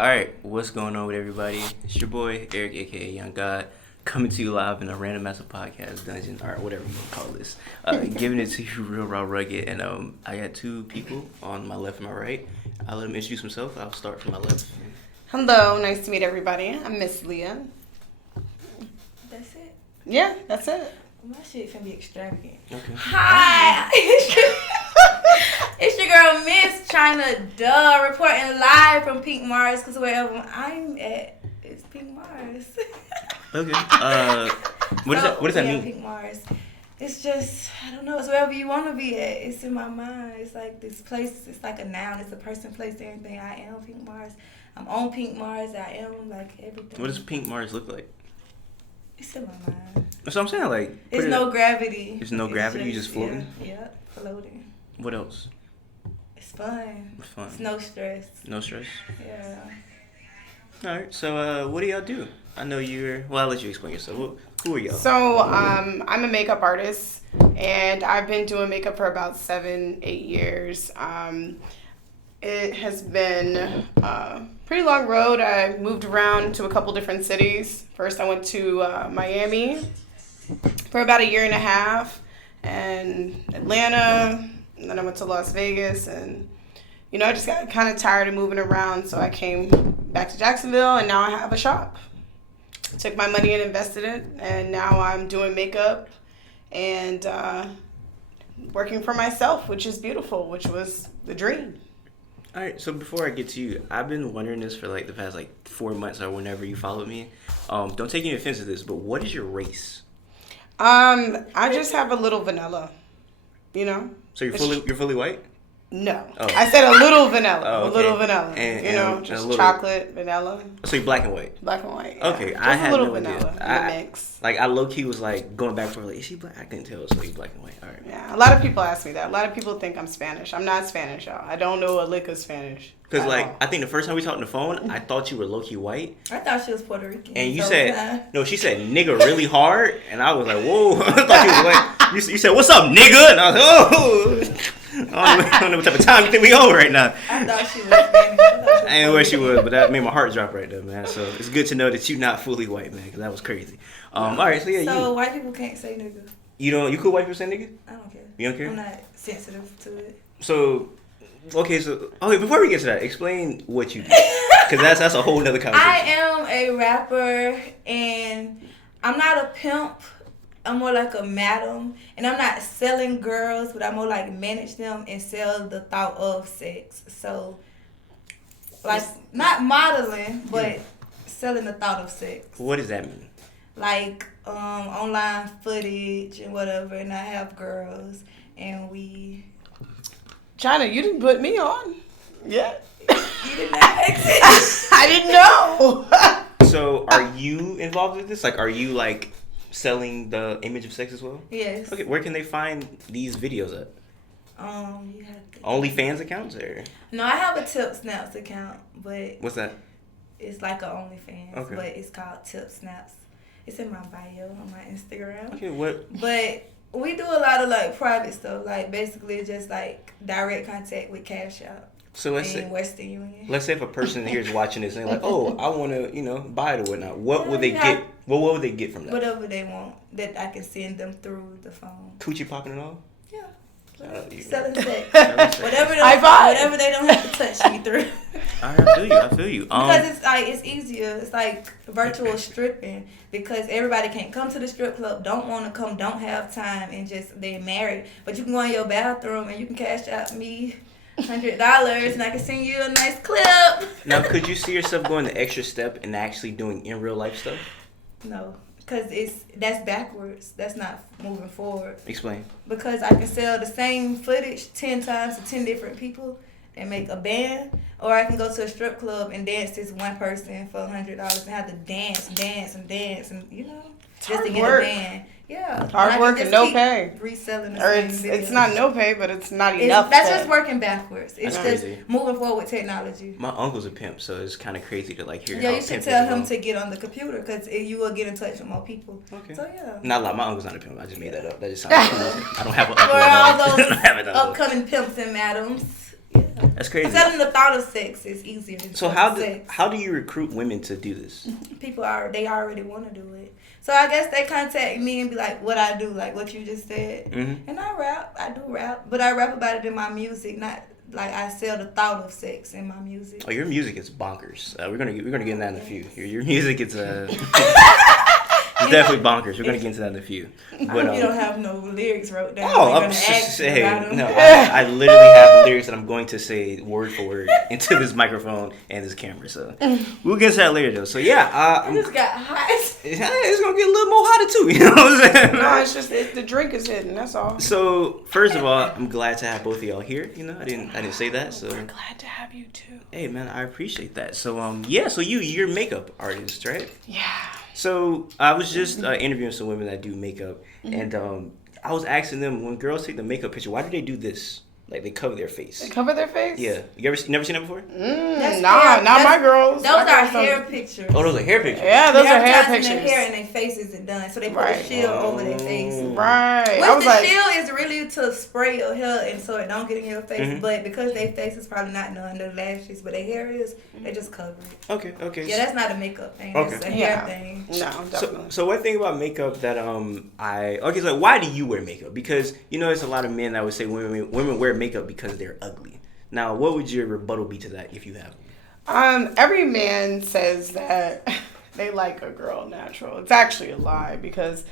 Alright, what's going on with everybody? It's your boy, Eric, aka Young God, coming to you live in a random massive podcast dungeon, or whatever you want to call this. Giving it to you real raw rugged, and I got two people on my left and my right. I'll let them introduce themselves. I'll start from my left. Hello, nice to meet everybody. I'm Miss Leah. That's it? Yeah, that's it. My shit finna be extravagant. Okay. Hi! It's your girl Miss China reporting live from Pink Mars, because wherever I'm at, it's Pink Mars. Okay. What does that mean? Pink Mars. It's just, I don't know, it's wherever you want to be at. It's in my mind. It's like this place, it's like a noun. It's a person, place, everything. I am Pink Mars. I'm on Pink Mars. I am like everything. What does Pink Mars look like? It's in my mind. That's what I'm saying. Like, It's no gravity. There's no gravity. You're just floating. Yeah, floating. What else? It's fun. What's fun? It's no stress. No stress. Yeah. All right. So, what do y'all do? I know you're. Well, I'll let you explain yourself. Who are y'all? So, I'm a makeup artist, and I've been doing makeup for about 7-8 years. It has been a pretty long road. I moved around to a couple different cities. First, I went to Miami for about 1.5 years, and Atlanta, and then I went to Las Vegas, and I just got kind of tired of moving around, so I came back to Jacksonville, and now I have a shop. Took my money and invested it, and now I'm doing makeup and working for myself, which is beautiful, which was the dream. All right, so before I get to you, I've been wondering this for like the past 4 months or whenever you followed me. Don't take any offense to this, but what is your race? I just have a little vanilla, So you're fully white? No. Oh. I said a little vanilla. Oh, okay. A little vanilla. And just a little, chocolate, vanilla. So you're black and white? Black and white. Yeah. Okay, just I had a little no vanilla idea. in the mix. I low-key was going back for is she black? I couldn't tell, so you're black and white. All right. Yeah, a lot of people ask me that. A lot of people think I'm Spanish. I'm not Spanish, y'all. I don't know a lick of Spanish. Because, I think the first time we talked on the phone, I thought you were low-key white. I thought she was Puerto Rican. And you said, no, she said nigga really hard. And I was like, whoa. I thought you was white. You said, what's up, nigga? And I was like, oh. I don't know what type of time you think we on right now. I thought she was Spanish. I didn't know where she was, but that made my heart drop right there, man. So it's good to know that you're not fully white, man, because that was crazy. All right, so yeah, So white people can't say nigga. You cool white people say nigga? I don't care. You don't care? I'm not sensitive to it. So, okay, before we get to that, explain what you do, because that's a whole nother conversation. I am a rapper, and I'm not a pimp. I'm more like a madam, and I'm not selling girls, but I more like manage them and sell the thought of sex. So, not modeling, but selling the thought of sex. What does that mean? Like online footage and whatever, and I have girls, and we. China, you didn't put me on. Yeah. You didn't ask. I didn't know. So, are you involved with this? Are you selling the image of sex as well? Yes. Okay, where can they find these videos at? You have to. OnlyFans accounts or? No, I have a Tip Snaps account, but What's that? it's like a OnlyFans, Okay. but it's called Tip Snaps. It's in my bio on my Instagram. Okay, what? But we do a lot of private stuff, basically just direct contact with Cash App. So let's in say Western Union. Let's say if a person here is watching this and they're like, oh, I want to, buy it or whatnot. What would they Yeah. get? What would they get from that? Whatever they want that I can send them through the phone. Coochie popping and all? Yeah. Shout out to you. Selling sex. Selling sex. Whatever they don't have to touch me through. All right, I feel you. Because it's easier. It's like virtual stripping, because everybody can't come to the strip club, don't want to come, don't have time, and they're married. But you can go in your bathroom and you can cash out me $100 and I can send you a nice clip. Now, could you see yourself going the extra step and actually doing in real life stuff? No, because that's backwards. That's not moving forward. Explain. Because I can sell the same footage 10 times to 10 different people and make a band, or I can go to a strip club and dance this one person for $100 and have to dance and just to get work. a band. Yeah, Hard work and no pay. Reselling the Or same it's videos. not no pay, but it's not enough. That's pay. just working backwards. It's That's just crazy. moving forward with technology. My uncle's a pimp, so it's kind of crazy to hear. Yeah, how you should pimp tell is him wrong. to get on the computer, because you will get in touch with more people. Okay. So yeah. Not a lot. My uncle's not a pimp. I just made that up. That just sounds cool. I don't have an uncle For at all all. I don't have an those uncle. upcoming pimps and madams, Yeah. That's crazy. Tell them the thought of sex is easier than So how do you recruit women to do this? People already want to do it. So I guess they contact me and be like, what I do, like what you just said. Mm-hmm. And I do rap, but I rap about it in my music, not like I sell the thought of sex in my music. Oh, your music is bonkers. We're gonna get into that in a few. Your music is it's definitely bonkers. We're gonna get into that in a few. But you don't have no lyrics wrote down. oh, I'm I'm gonna ask you hey, about them. no, I literally have lyrics that I'm going to say word for word into this microphone and this camera. So we'll get to that later, though. So yeah, I just got hot. it's gonna get a little more hotter too. You know what I'm saying? No, it's just the drink is hidden. That's all. So first of all, I'm glad to have both of y'all here. You know, I didn't say that. So We're glad to have you too. hey, man, I appreciate that. So yeah, so you're a makeup artist, right? Yeah. So I was just interviewing some women that do makeup, and I was asking them, when girls take the makeup picture, why do they do this? Like they cover their face. They cover their face? Yeah. You never seen that before? Not my girls. Those are hair pictures. Oh, those are hair pictures. Yeah, those are hair advertising pictures. Their hair and their face isn't done, so they put a shield over their face. Right. Which the shield is really to spray your hair and so it don't get in your face. But because their face is probably not done, their lashes, but their hair is, they just cover it. Okay. Yeah, that's not a makeup thing. Okay. That's a hair thing. No, definitely. So one thing about makeup that so why do you wear makeup? Because there's a lot of men that would say women wear makeup because they're ugly. Now, what would your rebuttal be to that if you have? Every man says that they like a girl natural. It's actually a lie because,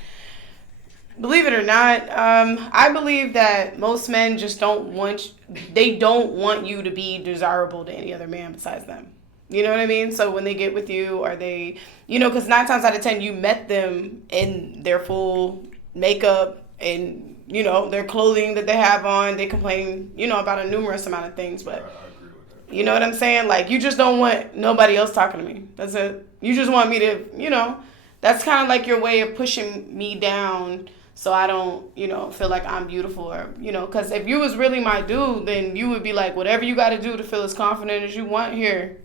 believe it or not, I believe that most men just don't want you to be desirable to any other man besides them. You know what I mean? So when they get with you, are they, because 9 times out of 10 you met them in their full makeup and their clothing that they have on. They complain, about a numerous amount of things, but I agree with that. you know what I'm saying? Like, you just don't want nobody else talking to me. That's it. You just want me to, that's kind of like your way of pushing me down so I don't, feel like I'm beautiful or, because if you was really my dude, then you would be like, whatever you got to do to feel as confident as you want here,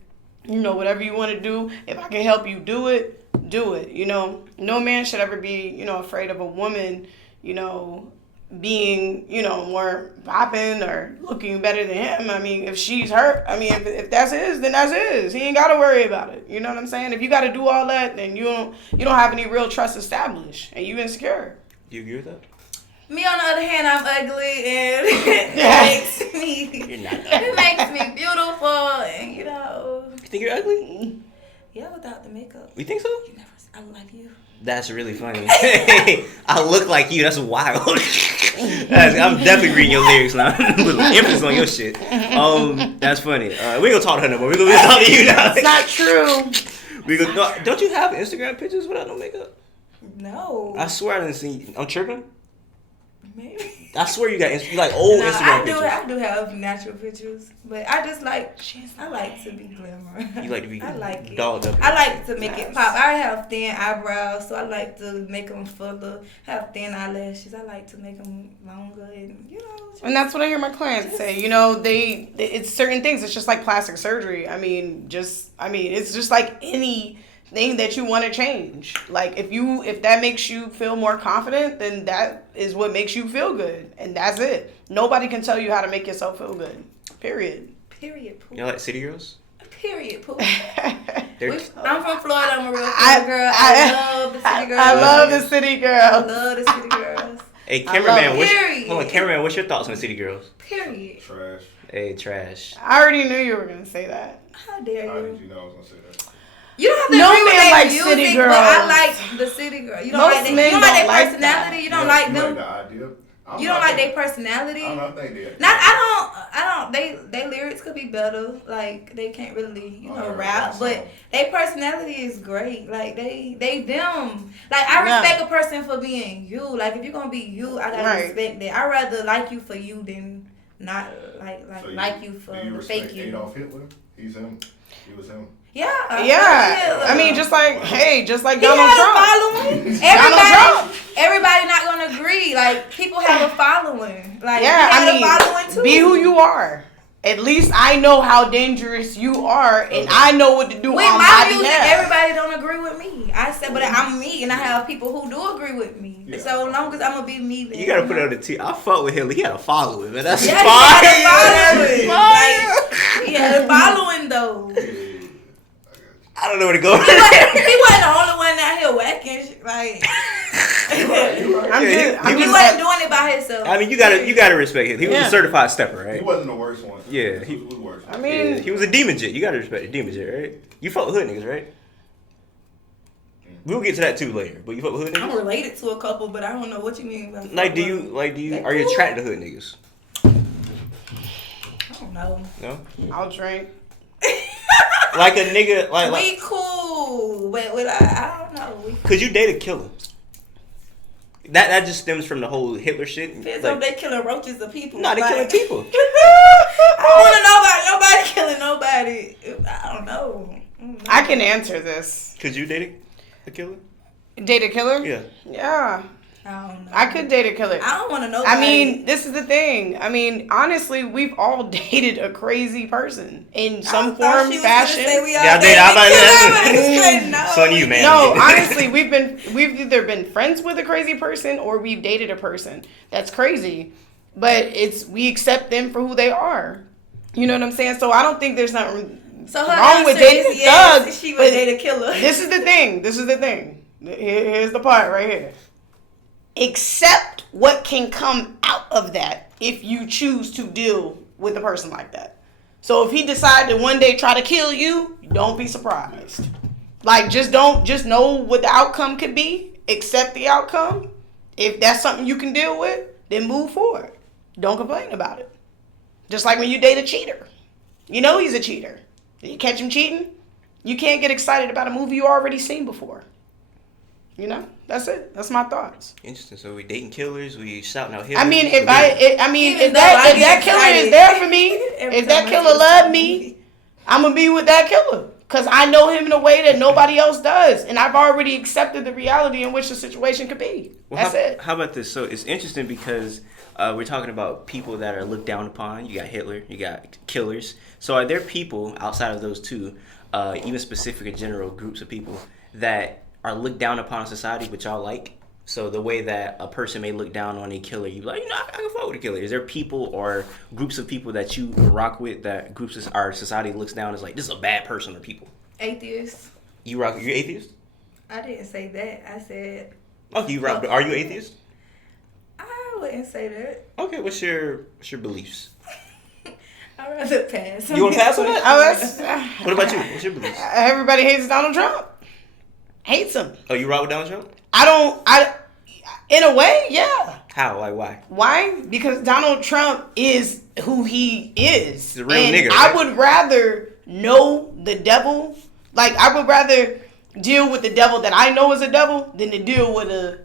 whatever you want to do, if I can help you do it, do it. No man should ever be, afraid of a woman, being, more popping or looking better than him. I mean, if she's hurt, if that's his, then that's his. He ain't got to worry about it. You know what I'm saying? If you got to do all that, then you don't have any real trust established and you insecure. Do you agree with that? Me, on the other hand, I'm ugly, and it makes me beautiful, and You think you're ugly? Yeah, without the makeup. You think so? I look like you. That's really funny. I look like you. That's wild. I'm definitely reading your lyrics now. With emphasis on your shit. That's funny. We ain't gonna talk to her no more. We gonna talk to you now. It's not true. Don't you have Instagram pictures without no makeup? No. I swear I didn't see. I'm tripping. Maybe. I swear you got old Instagram pictures. I do have natural pictures, but I just like. I like to be glamour. You like to be I like it. dolled up. I like to make it pop. I have thin eyebrows, so I like to make them fuller. Have thin eyelashes. I like to make them longer, and And that's what I hear my clients say. It's certain things. It's just like plastic surgery. It's just like any thing that you want to change. Like if that makes you feel more confident, then that is what makes you feel good, and that's it. Nobody can tell you how to make yourself feel good. Period. Poo. You like city girls? Period. Poo. I'm from Florida. I'm a real girl. I love the city girls. I love the city girls. Hey, cameraman, what's your thoughts on city girls? Period. Trash. Hey, trash. I already knew you were gonna say that. How dare How you? did you know I was gonna say that? You don't have to No agree with man their likes music, city but girls. I like the city girl. You don't Most like men their don't like personality. that. You don't like You them. like the idea? You don't like their personality. I don't think they. I don't. They lyrics could be better. Like they can't really, rap. But their personality is great. Like they them. Like I respect a person for being you. Like if you're gonna be you, I gotta respect that. I'd rather like you for you than not like you for do you the respect fake you. Adolf Hitler? He's him. He was him. Yeah. Just like Donald had Trump. a following. Everybody not gonna agree. Like people have a following. Like he had a following too. Be who you are. at least I know how dangerous you are, and I know what to do with on my my music, behalf. everybody don't agree with me. I said, but I'm me, and I have people who do agree with me. Yeah. So long as I'm gonna be me, then You gotta put it on the T. I fuck with him. He gotta follow him, man. That's yeah, fire. he had a following though. I don't know where to go. He wasn't the only one out here whacking. Like I'm he just wasn't doing it by himself. I mean, you gotta respect him. He was Yeah. a certified stepper, He right? wasn't the worst one. Yeah, he was the worst. I mean, Yeah, he was a demon jet. You gotta respect the demon jet, right? You fuck with hood niggas, right? We'll get to that too later. But you fuck with hood I'm niggas? related to a couple, but I don't know what you mean by Do you are you attracted to hood niggas? I don't know. No? I'll drink. Like a nigga We cool, but I don't know. could you date a killer? That just stems from the whole Hitler shit. Depends if they killing roaches or people. No, they killing people. I don't want to know about nobody killing nobody. I don't know. I can answer this. Could you date a killer? Date a killer? Yeah. Yeah. I don't know. I could date a killer. I don't want to know. I mean, this is the thing. I mean, honestly, we've all dated a crazy person in some form, fashion. Yeah, I did. I'm No. It's on you, man. No, honestly, we've either been friends with a crazy person or we've dated a person that's crazy. But we accept them for who they are. You know what I'm saying? So I don't think there's nothing So wrong with dating a thug. She would but date a killer. This is the thing. Here's the part right here. Accept what can come out of that if you choose to deal with a person like that. So if he decided to one day try to kill you, don't be surprised. Like, just know what the outcome could be. Accept the outcome. If that's something you can deal with, then move forward. Don't complain about it. Just like when you date a cheater. You know he's a cheater. You catch him cheating, you can't get excited about a movie you already seen before. You know, that's it. That's my thoughts. Interesting. So we dating killers. We shouting out Hitler. I mean, if Even though that I get killer is excited there for me, every if that time I killer see loved some me, movie. I'm gonna be with that killer because I know him in a way that nobody else does, and I've already accepted the reality in which the situation could be. That's it. How about this? So it's interesting because we're talking about people that are looked down upon. You got Hitler. You got killers. So are there people outside of those two, even specific or general groups of people that are looked down upon in society, but y'all like? So the way that a person may look down on a killer, you like, I can fuck with a killer. Is there people or groups of people that you rock with that our society looks down as like, this is a bad person or people? Atheist. You're atheist? I didn't say that. I said. Okay, are you atheist? I wouldn't say that. Okay, what's your beliefs? I'd rather pass. You want to pass on that? Oh, What about you? What's your beliefs? Everybody hates Donald Trump. Hates him. Oh, you rock with Donald Trump? In a way, yeah. How? Like, why? Why? Because Donald Trump is who he is. He's a real and nigga, I right? would rather know the devil. Like, I would rather deal with the devil that I know is a devil than to deal with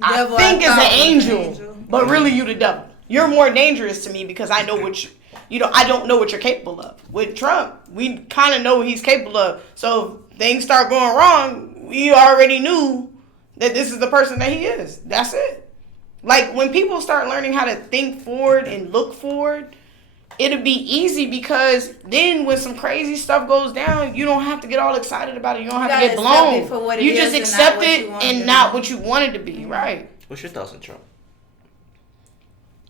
I think is an angel, but really you the devil. You're more dangerous to me because I know I don't know what you're capable of. With Trump, we kind of know what he's capable of. So if things start going wrong, we already knew that this is the person that he is. That's it. Like, when people start learning how to think forward and look forward, it'll be easy because then when some crazy stuff goes down, you don't have to get all excited about it. You don't have to get blown. You just accept it and not what you want it to be, right? What's your thoughts on Trump?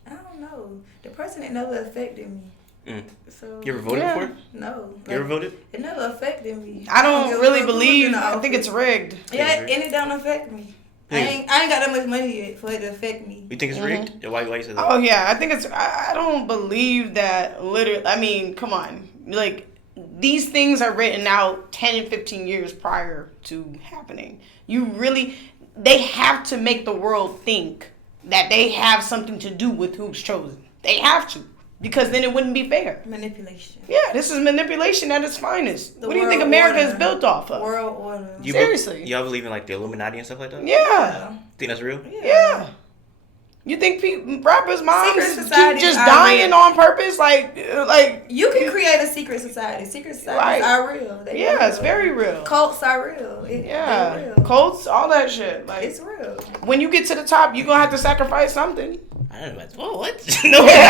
I don't know. The president never affected me. So You ever voted for it? No. You ever voted? It never affected me. I don't give a really fuck who's believe. in the I think office. it's rigged. Yeah, and it don't affect me. Yeah. I ain't got that much money yet for it to affect me. You think it's rigged? Why you say that? Oh yeah, I think it's. I don't believe that. Literally, I mean, come on. Like, these things are written out 10 and 15 years prior to happening. They have to make the world think that they have something to do with who's chosen. They have to. Because then it wouldn't be fair. Manipulation. Yeah, this is manipulation at its finest. The What do you think world America order. is built off of? World order. Seriously. Y'all believe in like the Illuminati and stuff like that? Yeah. Think that's real? Yeah. You think rappers' moms Secret keep societies just are dying real. on purpose? Like You can create a secret society. Secret societies Right. are real. They yeah, are it's real. very real. Cults are real. They're Yeah, real. cults, all that shit. Like, It's real. when you get to the top, you're gonna have to sacrifice something. I don't know. Whoa, what? No, I'm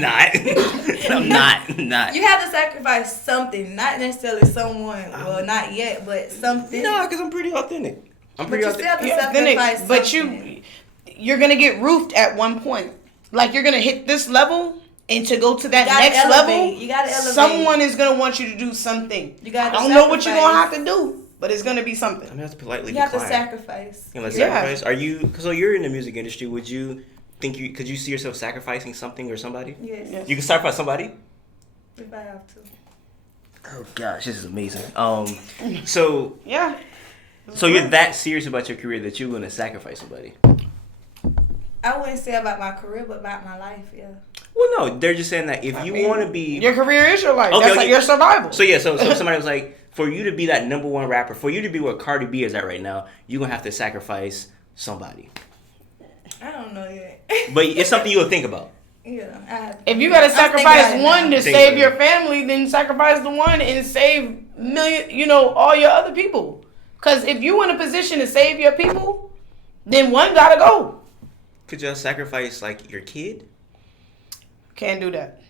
not. What? No, I'm not. I'm not. You have to sacrifice something, not necessarily someone. Well, not yet, but something. No, because I'm pretty authentic. But you still have to You're sacrifice authentic, but something. you're gonna get roofed at one point. Like you're gonna hit this level, and to go to that You gotta next elevate. level, You gotta elevate. someone is gonna want you to do something. You gotta I don't know what you're gonna sacrifice. have to do, but it's gonna be something. I'm gonna have to politely You have to decline. sacrifice. You know, like Yeah. sacrifice. Are you? So you're in the music industry. Would you think you could you see yourself sacrificing something or somebody? Yes. Yeah. You can sacrifice somebody. If I have to. Oh gosh, this is amazing. So Yeah. you're that serious about your career that you're gonna sacrifice somebody? I wouldn't say about my career, but about my life. Yeah. Well, no, they're just saying that if you want to be your career is your life. Okay, That's okay. like your survival. So yeah, so somebody was like, for you to be that number one rapper, for you to be where Cardi B is at right now, you're gonna have to sacrifice somebody. I don't know yet. But it's something you'll think about. Yeah. If you gotta sacrifice one to Think save about your it. family, then sacrifice the one and save all your other people. Because if you in a position to save your people, then one gotta go. Could you sacrifice like your kid? Can't do that.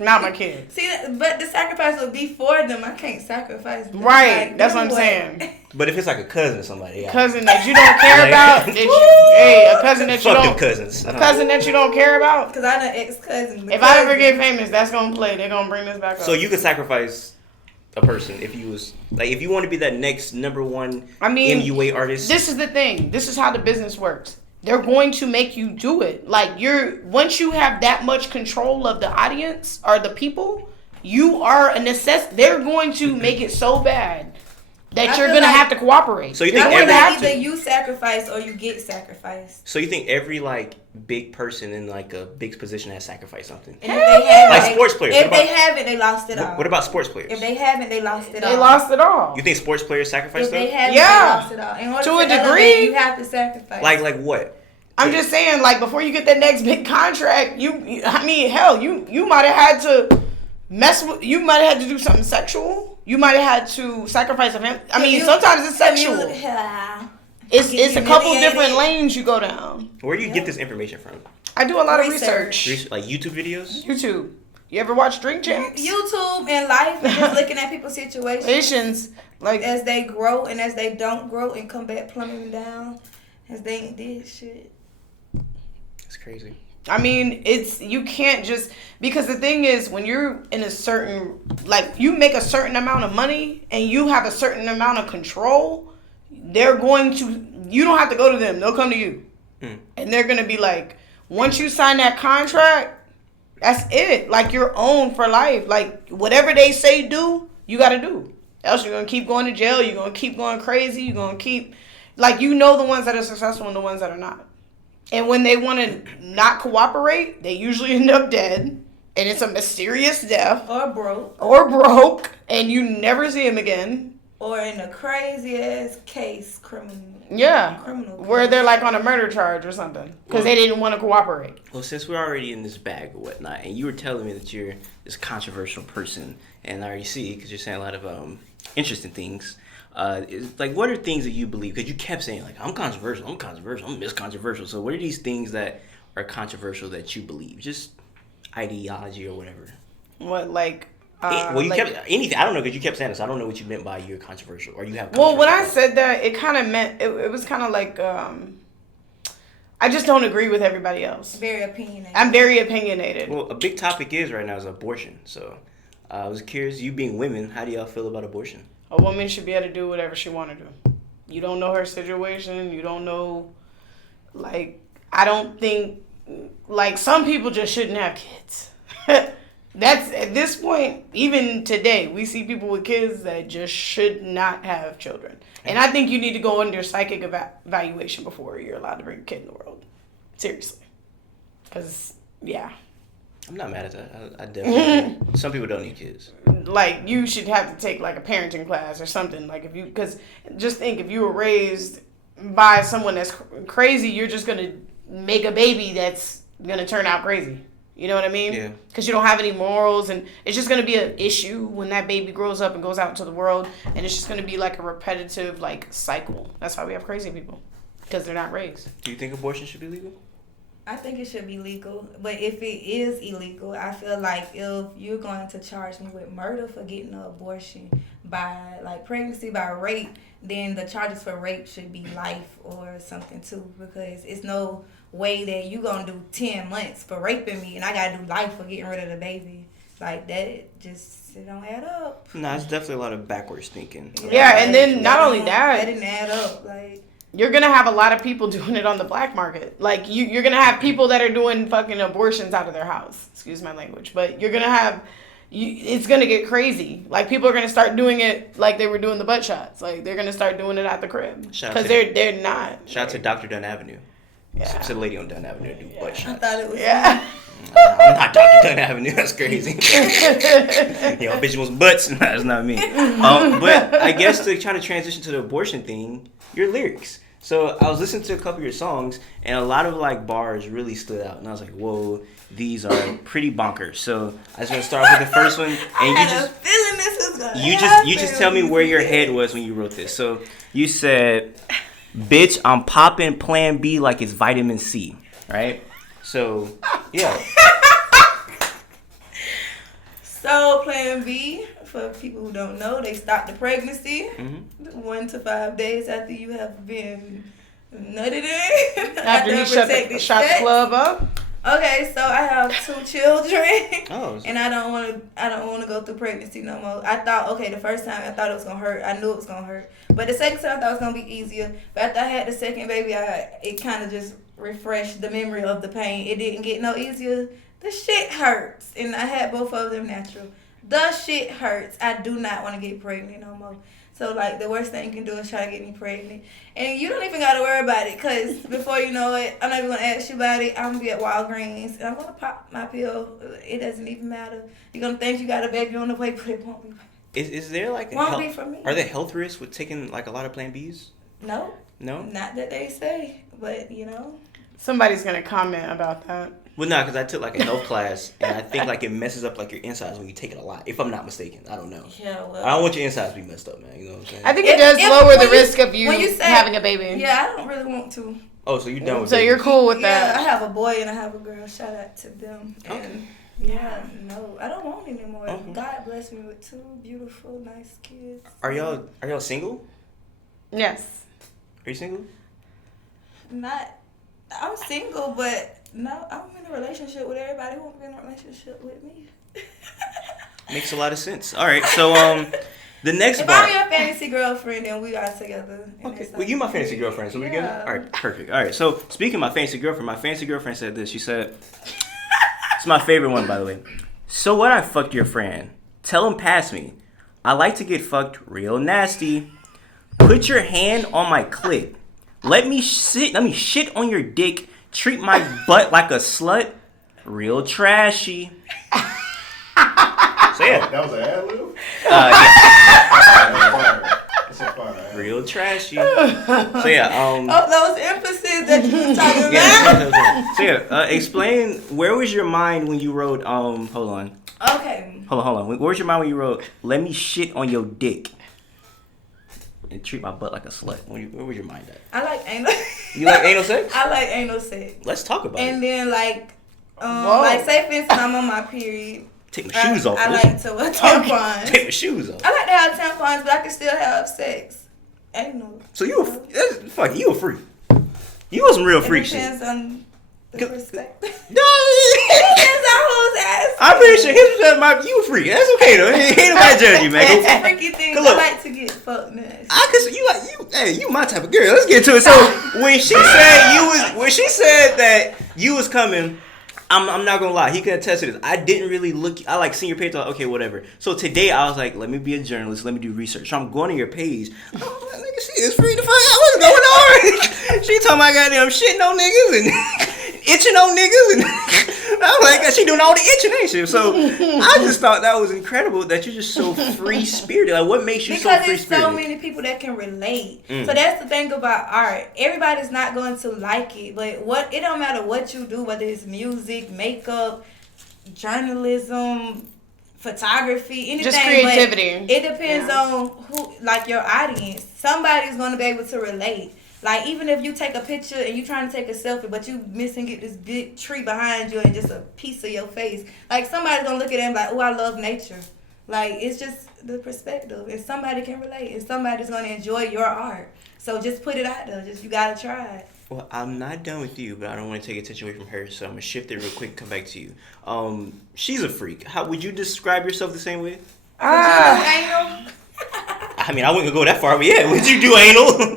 Not my kids. See, but the sacrifice would be for them. I can't sacrifice them. Right, Like, that's what I'm anyway. saying. But if it's like a cousin or somebody, yeah. Cousin that you don't care Like- about. A cousin that you Fuck them don't. cousins. A cousin that you don't care about. Because I know ex-cousins. If I ever get famous, that's gonna play. They're gonna bring this back up. So you could sacrifice a person if you was like if you want to be that next number one I mean, MUA artist. This is the thing. This is how the business works. They're going to make you do it. Like once you have that much control of the audience or the people, you are a They're going to make it so bad that I you're feel gonna like- have to cooperate. So you You're think going to have either to. you sacrifice or you get sacrificed. So you think every like big person in like a big position has sacrificed something? And if they haven't, Like sports players. If What they about- haven't, they lost it all. What about sports players? If they haven't, they lost it all. They lost it all. You think sports players sacrifice If they stuff? haven't, Yeah. they lost it all. In order To to a elevate, degree. you have to sacrifice. Like what? I'm just saying, like before you get that next big contract, you might have had to you might have had to do something sexual. You might have had to sacrifice a family. I mean, sometimes it's sexual. It's a couple different lanes you go down. Where do you get this information from? I do a lot of Research. research. Like YouTube videos? YouTube. You ever watch Drink Champs? YouTube and life and just looking at people's situations Asians, like as they grow and as they don't grow and come back plummeting down as they ain't did shit. It's crazy. I mean, you can't just because the thing is when you're in a certain you make a certain amount of money and you have a certain amount of control, they're going to you don't have to go to them, they'll come to you. And they're gonna be like, once you sign that contract, that's it. Like you're owned for life. Like whatever they say do, you gotta do. Else you're gonna keep going to jail, you're gonna keep going crazy, you're gonna keep the ones that are successful and the ones that are not. And when they want to not cooperate, they usually end up dead. And it's a mysterious death. Or broke. And you never see him again. Or in a crazy ass case, criminal. Where they're like on a murder charge or something. Because they didn't want to cooperate. Well, since we're already in this bag or whatnot, and you were telling me that you're this controversial person, and I already see because you're saying a lot of interesting things. What are things that you believe? Because you kept saying I'm controversial, I'm miscontroversial. So what are these things that are controversial that you believe? Just ideology or whatever. What kept anything. I don't know because you kept saying this. I don't know what you meant by you're controversial or you have. Well, when I said that, it kind of meant it was kind of like I just don't agree with everybody else. Very opinionated. I'm very opinionated. Well, a big topic right now is abortion. So I was curious. You being women, how do y'all feel about abortion? A woman should be able to do whatever she want to do. You don't know her situation. You don't know, I don't think, some people just shouldn't have kids. That's, at this point, even today, we see people with kids that just should not have children. And I think you need to go under psychic evaluation before you're allowed to bring a kid in the world. Seriously. Because, yeah. I'm not mad at that. I definitely. Some people don't need kids. You should have to take a parenting class or something. Because just think, if you were raised by someone that's crazy, you're just gonna make a baby that's gonna turn out crazy. You know what I mean? Yeah. Because you don't have any morals, and it's just gonna be an issue when that baby grows up and goes out into the world, and it's just gonna be a repetitive cycle. That's why we have crazy people. because they're not raised. Do you think abortion should be legal? I think it should be legal, but if it is illegal, I feel like if you're going to charge me with murder for getting an abortion by like pregnancy by rape, then the charges for rape should be life or something too, because it's no way that you gonna do 10 months for raping me and I gotta do life for getting rid of the baby. Like that, just it don't add up. No, it's definitely a lot of backwards thinking. Yeah, and then not only that, didn't add up. Like you're gonna have a lot of people doing it on the black market. Like you're gonna have people that are doing fucking abortions out of their house. Excuse my language, but you're gonna have. It's gonna get crazy. Like people are gonna start doing it like they were doing the butt shots. Like they're gonna start doing it at the crib because they're not. Shout out to Dr. Dunn Avenue. Yeah. It's a lady on Dunn Avenue to do butt shots. I thought it was. Yeah. I'm not Dr. Dunn Avenue. That's crazy. Yo, bitch wants butts. That's not me. But I guess to try to transition to the abortion thing, your lyrics. So I was listening to a couple of your songs, and a lot of like bars really stood out, and I was like, "Whoa, these are pretty bonkers." So I just want to start off with the first one, and you just tell me where your head was when you wrote this. So you said, "Bitch, I'm popping Plan B like it's vitamin C," right? So yeah. So Plan B, for people who don't know, they stop the pregnancy 1 to 5 days after you have been nutted in. After you shut the club up. Okay, so I have 2 children, and I don't want to go through pregnancy no more. I thought, okay, the first time I thought it was gonna hurt. I knew it was gonna hurt, but the second time I thought it was gonna be easier. But after I had the second baby, it kind of just refreshed the memory of the pain. It didn't get no easier. The shit hurts, and I had both of them natural. The shit hurts. I do not want to get pregnant no more. So, like, the worst thing you can do is try to get me pregnant. And you don't even got to worry about it, because before you know it, I'm not even going to ask you about it. I'm going to be at Walgreens, and I'm going to pop my pill. It doesn't even matter. You're going to think you got a baby on the way, but it won't be. Is there, like, be for me. Are there health risks with taking, like, a lot of Plan Bs? No. No? Not that they say, but, you know. Somebody's going to comment about that. Well, no, because I took like a health class, and I think like it messes up like your insides when you take it a lot. If I'm not mistaken, I don't know. Yeah, well, I don't want your insides to be messed up, man. You know what I'm saying? I think it does lower the risk of you having a baby. Yeah, I don't really want to. Oh, so you're done with So babies. you're cool with that? Yeah, I have a boy and I have a girl. Shout out to them. Okay. And yeah, no, I don't want any more. Okay. God bless me with 2 beautiful, nice kids. Are y'all single? Yes. Are you single? I'm single, but no, I'm in a relationship with everybody who wants to be in a relationship with me. Makes a lot of sense. All right, so the next if bar. I'm your fantasy girlfriend, then we are together. Okay, well, you my fantasy girlfriend, so we good? All right, perfect. All right, so speaking of my fantasy girlfriend said this. She said, it's my favorite one, by the way. So what, I fucked your friend. Tell him pass me. I like to get fucked real nasty. Put your hand on my clit. Let me shit on your dick. Treat my butt like a slut. Real trashy. So yeah. That was an ad-lib? Yeah. That's a fire ad-lib. Real trashy. So yeah. Oh, that was emphasis that you were talking about. Yeah. So yeah. Explain, where was your mind when you wrote? Hold on. Okay. Hold on. Where was your mind when you wrote? Let me shit on your dick and treat my butt like a slut. Where was your mind at? I like anal. You like anal sex? I like anal sex. Let's talk about it. And then like say for instance, I'm on my period. Take my shoes off. I like to wear tampons. Take my shoes off. I like to have tampons, but I can still have sex. Anal. So you a freak. You was some real freak shit. It depends on the perspective. No. It depends on who's asking. I'm pretty sure you a freak. That's okay though. Ain't nobody judge you, man. It's a freaky thing. I like to get fucked nasty. You my type of girl. Let's get to it. So when she said that you was coming, I'm not gonna lie, he can attest to this. I didn't really look. I like seeing your page. Like, okay, whatever. So today I was like, let me be a journalist. Let me do research. So I'm going to your page. I'm like, nigga, she is free to find out what's going on. She talking about goddamn shitting on niggas and itching on niggas, and I'm like, she doing all the itching and shit. So I just thought that was incredible that you're just so free spirited. Like, what makes you so free spirited? Because there's so many people that can relate. So that's the thing about art. Everybody's not going to like it, but it don't matter what you do, whether it's music, makeup, journalism, photography, anything. Just creativity. It depends on who, like your audience. Somebody's going to be able to relate. Like, even if you take a picture and you trying to take a selfie, but you missing it this big tree behind you and just a piece of your face, like, somebody's gonna look at it and be like, oh, I love nature. Like, it's just the perspective. And somebody can relate. And somebody's gonna enjoy your art. So just put it out there. Just, you gotta try it. Well, I'm not done with you, but I don't want to take attention away from her, so I'm gonna shift it real quick and come back to you. She's a freak. How would you describe yourself the same way? Would you do anal? I mean, I wouldn't go that far, but yeah, would you do anal?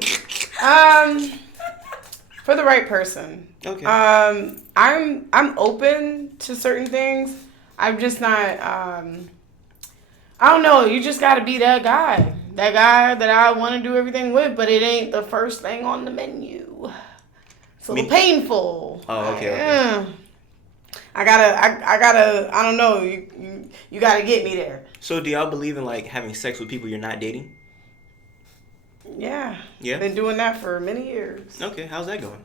For the right person. Okay. I'm open to certain things. I'm just not. I don't know. You just got to be that guy that I want to do everything with, but it ain't the first thing on the menu. It's a little painful. Oh, okay. Yeah. I gotta. I don't know. You gotta get me there. So, do y'all believe in like having sex with people you're not dating? Yeah. Yeah. Been doing that for many years. Okay, how's that going?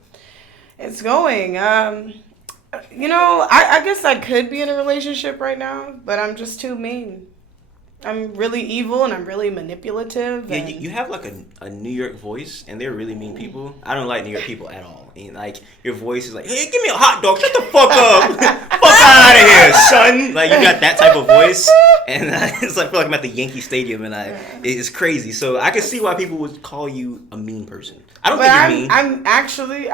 It's going. You know, I guess I could be in a relationship right now, but I'm just too mean. I'm really evil and I'm really manipulative. Yeah, you have like a New York voice, and they're really mean people. I don't like New York people at all. And like your voice is like, hey, give me a hot dog, shut the fuck up, fuck out of here, son. Like you got that type of voice, and it's like I feel like I'm at the Yankee Stadium, and it's crazy. So I can see why people would call you a mean person. I don't think you're mean. I'm actually,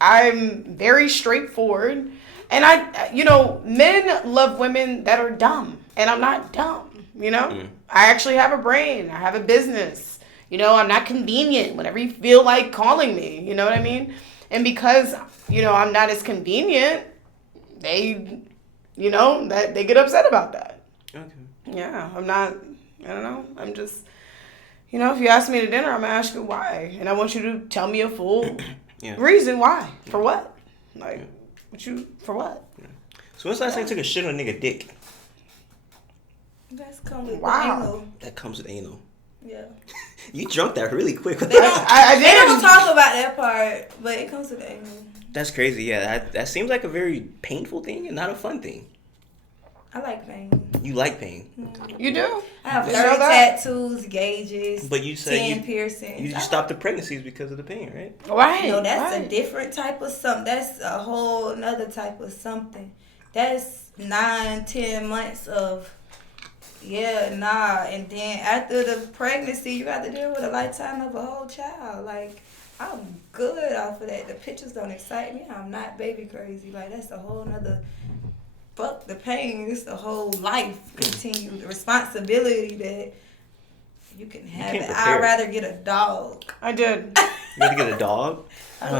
I'm very straightforward, and men love women that are dumb, and I'm not dumb. You know, I actually have a brain. I have a business. You know, I'm not convenient whenever you feel like calling me. You know what I mean? And because, I'm not as convenient, they get upset about that. Okay. Yeah, I don't know. I'm just, if you ask me to dinner, I'm going to ask you why. And I want you to tell me a full reason why. For what? Like, for what? Yeah. So when's the last time you took a shit on a nigga dick? That's come with anal. That comes with anal. Yeah. You jumped that really quick. They don't talk about that part, but it comes with anal. That's crazy. Yeah, that seems like a very painful thing and not a fun thing. I like pain. You like pain. Mm-hmm. You do? I have 30 tattoos, gauges, but you said 10 piercings. You stopped the pregnancies because of the pain, right? Right. No, that's a different type of something. That's a whole another type of something. That's 9-10 months of... and then after the pregnancy, you got to deal with a lifetime of a whole child. Like, I'm good off of that. The pictures don't excite me. I'm not baby crazy. Like, that's a whole nother, fuck the pain. It's the whole life continue. The responsibility that you can have it. I'd rather get a dog. I did. You rather get a dog? I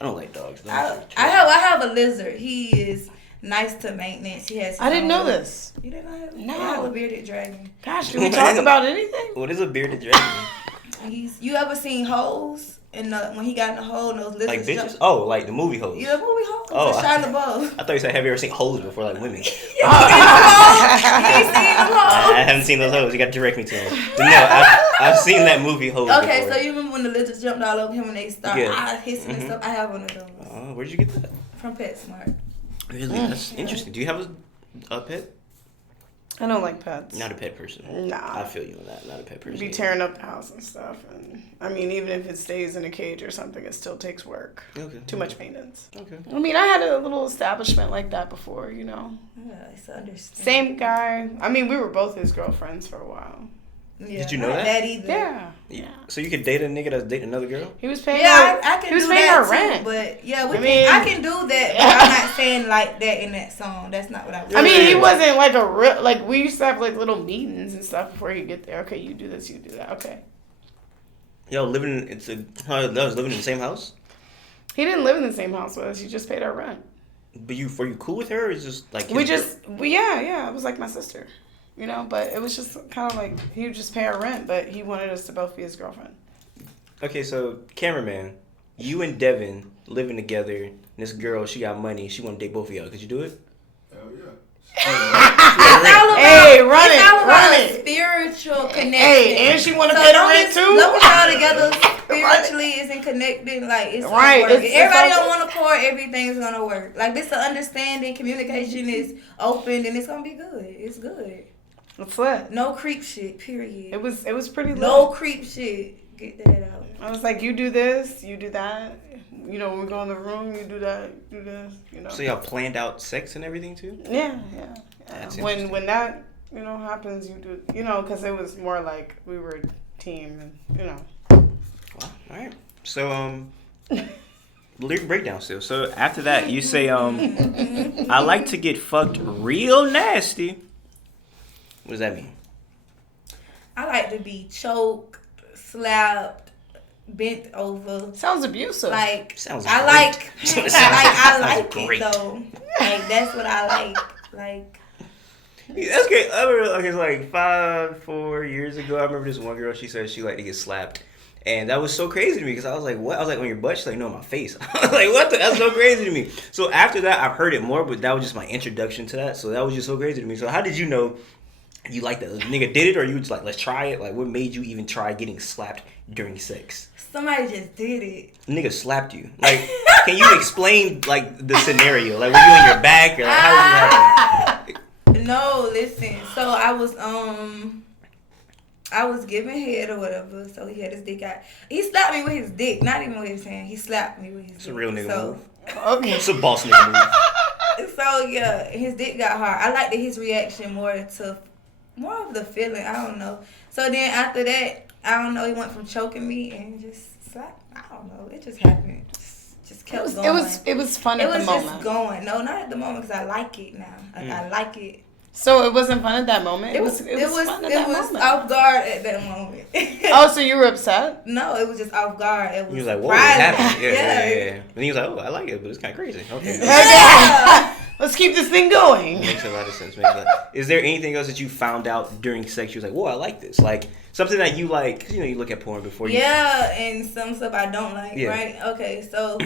don't like dogs. I have a lizard. He is nice to maintenance. He has. I didn't know this. You didn't know him? No. I have a bearded dragon. Gosh, do we talk about anything? What is a bearded dragon? You ever seen hoes? When he got in the hole and those lizards. Like bitches? Oh, like the movie hoes. Yeah, movie hoes. Oh, Shia LaBeouf. I thought you said, have you ever seen hoes before, like women? You seen them hoes? I haven't seen those hoes. You got to direct me to them. But no, I've seen that movie hoes Okay, before. so you remember when the lizards jumped all over him and they started hissing and stuff? I have one of those. Oh, where'd you get that? From PetSmart. Really? That's interesting. Do you have a pet? I don't like pets. Not a pet person. Nah. I feel you on that. Not a pet person. Be tearing up the house and stuff. And I mean, even if it stays in a cage or something, it still takes work. Okay. Too much maintenance. Okay. I mean, I had a little establishment like that before, Yeah, it's understandable. Same guy. I mean, we were both his girlfriends for a while. Yeah, did you know that? Either. Yeah. So you could date a nigga that's dating another girl? He was paying I can he was do paying that her rent. But yeah, I can do that, but I'm not saying like that in that song. That's not what I was. I mean, he wasn't like a real, like, we used to have like little meetings and stuff before he'd get there. Okay, you do this, you do that. Okay. Yo, living in the same house? He didn't live in the same house with us. He just paid our rent. But were you cool with her, or is just like it was like my sister. But it was just kind of like he would just pay our rent, but he wanted us to both be his girlfriend. Okay, so cameraman, you and Devin living together, and this girl, she got money, she want to date both of y'all. Could you do it? Hell yeah. Run it. Spiritual connection. Hey, and she want to pay the rent too. Loving y'all together spiritually isn't connecting. Like it's right. Everybody don't want to pour. Everything's gonna work. Like this, understanding, communication is open, and it's gonna be good. It's good. What's that? No creep shit. Period. It was pretty. No creep shit. Get that out. I was like, you do this, you do that. You know, when we go in the room, you do that, do this. You know. So y'all planned out sex and everything too? Yeah. That's When that happens, you do. You know, because it was more like we were a team, and you know. Wow. All right. So lyric breakdown still. So after that, you say I like to get fucked real nasty. What does that mean? I like to be choked, slapped, bent over. Sounds abusive. Like Sounds I great. like, Sounds like great. it though. Like that's what I like. Like Yeah, that's great. I remember like it's like 4 years ago. I remember this one girl. She said she liked to get slapped, and that was so crazy to me because I was like, "What?" I was like, "On your butt?" She's like, "No, my face." I was like, "What?" That's so crazy to me. So after that, I've heard it more, but that was just my introduction to that. So that was just so crazy to me. So how did you know you liked that? Nigga did it, or you was like, "Let's try it"? Like, what made you even try getting slapped during sex? somebody just did it. Nigga slapped you. Like, can you explain like the scenario? Like, were you on your back, or like, how did it happen? No, listen. So I was giving head or whatever. So he had his dick out. He slapped me with his dick, not even with his hand. He slapped me with his dick. It's a real nigga move. Okay. It's a boss nigga move. So yeah, his dick got hard. I liked his reaction more of the feeling. I don't know. So then after that, I don't know. He went from choking me and just slapped. I don't know. It just happened. Just kept going. It was fun at the moment. It was just going. No, not at the moment because I like it now. Like I like it. So it wasn't fun at that moment. It was fun at that moment. off guard at that moment. Oh, so you were upset? No, it was just off guard. It was. He was like, "Whoa, what happened?" Yeah. And he was like, "Oh, I like it, but it's kind of crazy." Okay. Yeah. Let's keep this thing going. Makes a lot of sense. Is there anything else that you found out during sex? You was like, "Whoa, I like this." Like something that you like. 'Cause, you look at porn before you. Yeah, and some stuff I don't like. Yeah. Right? Okay, so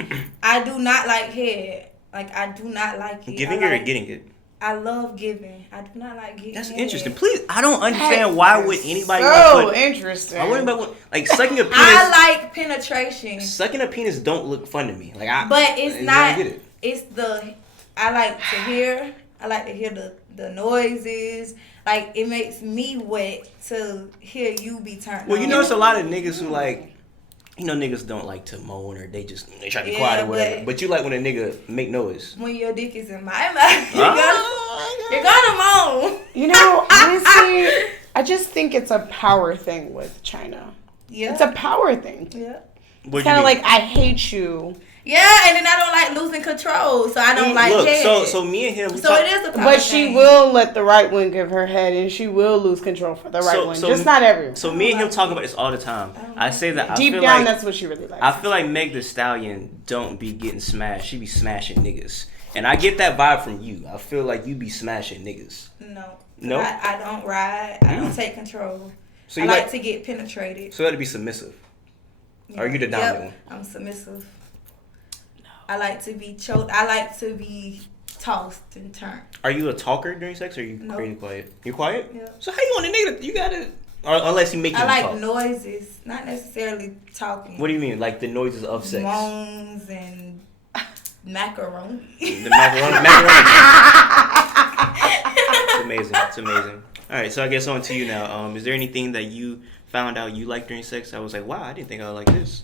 I do not like head. Like I do not like it. Giving it or getting it? I love giving. I do not like getting. That's head. interesting. Please, I don't understand why would anybody so want to interesting. I wouldn't like sucking a penis. I like penetration. Sucking a penis don't look fun to me. Like But it's not. Get it. It's the. I like to hear. I like to hear the noises. Like it makes me wet to hear you be turned. Well, on. it's a lot of niggas who like. Niggas don't like to moan or they try to be quiet or whatever. But you like when a nigga make noise. When your dick is in my mouth, you're gonna moan. Honestly, I just think it's a power thing with China. Yeah. It's a power thing. Yeah. It's kind of like, I hate you. Yeah, and then I don't like losing control, so I don't like Look, head. so me and him. It is a power But thing. she will let the right one give her head, and she will lose control for the right one. Just not everyone. So me and him talk about this all the time. I say that deep I feel down, like, that's what she really likes. I feel like Meg Thee Stallion don't be getting smashed. She be smashing niggas, and I get that vibe from you. I feel like you be smashing niggas. No. I don't ride. I don't take control. So I you like to get penetrated. So you like to be submissive. Yeah. Or are you the dominant one? I'm submissive. I like to be choked. I like to be tossed and turned. Are you a talker during sex or are you pretty quiet? You quiet? Yeah. So how you want a nigga? You gotta, or unless you make him I like talk. noises, not necessarily talking. What do you mean? Like the noises of sex? Moans and macaroni. The macaroni. It's amazing. It's amazing. All right, so I guess on to you now. Is there anything that you found out you liked during sex? I was like, wow, I didn't think I would like this.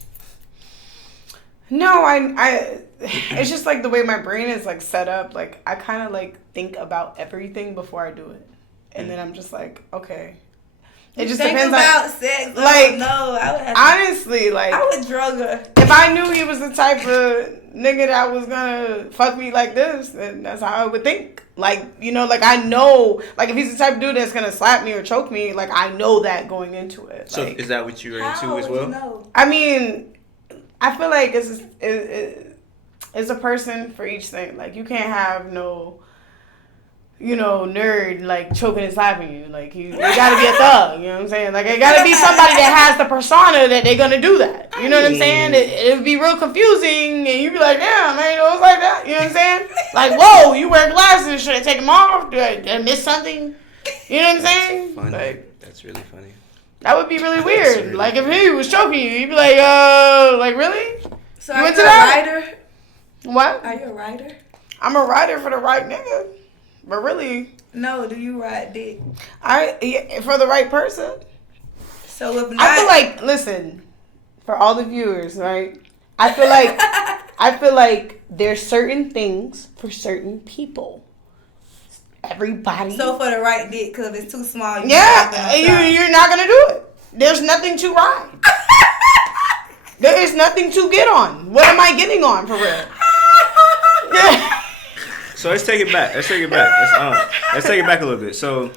No, I it's just like the way my brain is like set up. Like I kind of like think about everything before I do it, and then I'm just like, okay. It just think depends about on sex. Like no, I would have honestly, like I would drug her. If I knew he was the type of nigga that was gonna fuck me like this, then that's how I would think. Like, like I know, like if he's the type of dude that's gonna slap me or choke me, like I know that going into it. So like, is that what you're into as would well? you know? I mean, I feel like it's a person for each thing. Like you can't have no, nerd like choking and slapping you. Like you gotta be a thug. You know what I'm saying? Like it gotta be somebody that has the persona that they're gonna do that. You know what I'm saying? It would be real confusing, and you'd be like, damn, man, it was like that. You know what I'm saying? Like, whoa, you wear glasses? Should I take them off? Did I miss something? You know what I'm saying? Funny. Like That's really funny. that would be really weird. Really like if he was choking you, you'd be like, like really? So You are went you to a that? writer? What? Are you a writer? I'm a writer for the right nigga, but really, No, do you ride dick? for the right person. So if not, I feel like, listen, for all the viewers, right? I feel like there's certain things for certain people. Everybody. So for the right dick, because if it's too small, you're not gonna do it. There's nothing to ride. There is nothing to get on. What am I getting on for real? So let's take it back. Let's take it back a little bit. So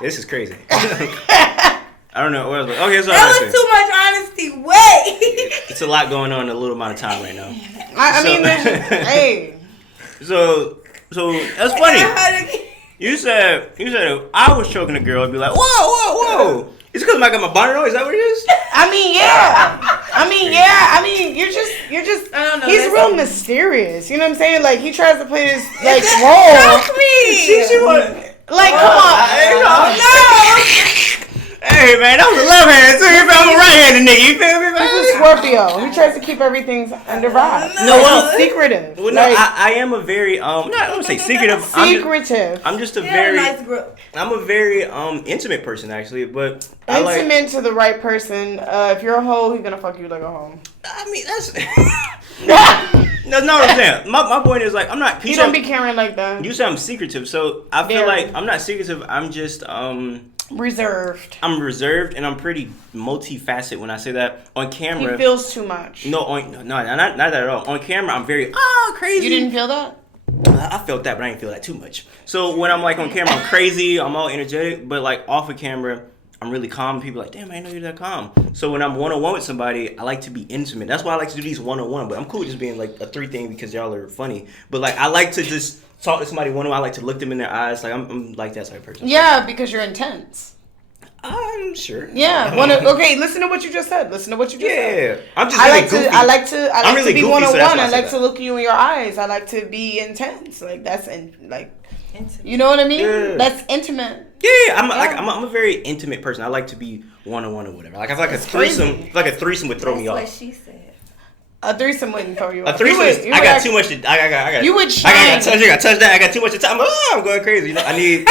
this is crazy. I don't know. Okay, so that was too much honesty. Wait. It's a lot going on in a little amount of time right now. I mean, hey. So that's funny. You said if I was choking a girl, I'd be like, whoa. It's because I got my bonnet on? Is that what it is? I mean, you're just. I don't know. He's real mysterious. You know what I'm saying? Like he tries to play this like role. Help me. She like, come on. No. Hey man, that was a left hand too. You feel me? Right-handed nigga. You feel me, man? He's a Scorpio. He tries to keep everything under wraps. No, secretive. Well, no, I am a very I don't say secretive. I'm just a very nice group. I'm a very intimate person actually, but intimate to the right person. If you're a hoe, he's gonna fuck you like a hoe. I mean that's not what I'm saying. My point is like I'm not. You don't be caring like that. You say I'm secretive, so I feel like I'm not secretive. I'm just reserved. I'm reserved, and I'm pretty multifaceted when I say that. On camera, he feels too much. No, not that at all. On camera, I'm very crazy. You didn't feel that? I felt that, but I didn't feel that too much. So when I'm like on camera, I'm crazy. I'm all energetic, but like off of camera, I'm really calm. People are like, damn, I didn't know you're that calm. So when I'm one-on-one with somebody, I like to be intimate. That's why I like to do these one-on-one. But I'm cool with just being like a 3 thing because y'all are funny. But like I like to just talk to somebody one-on-one. I like to look them in their eyes. Like I'm like that type of person. Yeah, because you're intense. I'm sure. Yeah. Okay, listen to what you just said. Yeah. I'm just I really like goofy. I like to be one-on-one. I like to look you in your eyes. I like to be intense. Like that's you know what I mean? Yeah. That's intimate. Yeah, I'm a very intimate person. I like to be one-on-one or whatever. Like I feel like a threesome would throw me off. That's what she said. A threesome wouldn't throw you off. A threesome, I got too much to. I got. You would shine. I got touch that. I got too much to time. I'm going crazy. You know, I need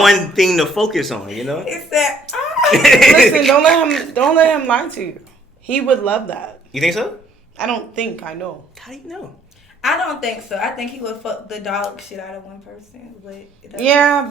one thing to focus on. You know. It's that. Listen, don't let him lie to you. He would love that. You think so? I don't think. I know. How do you know? I don't think so. I think he would fuck the dog shit out of one person. But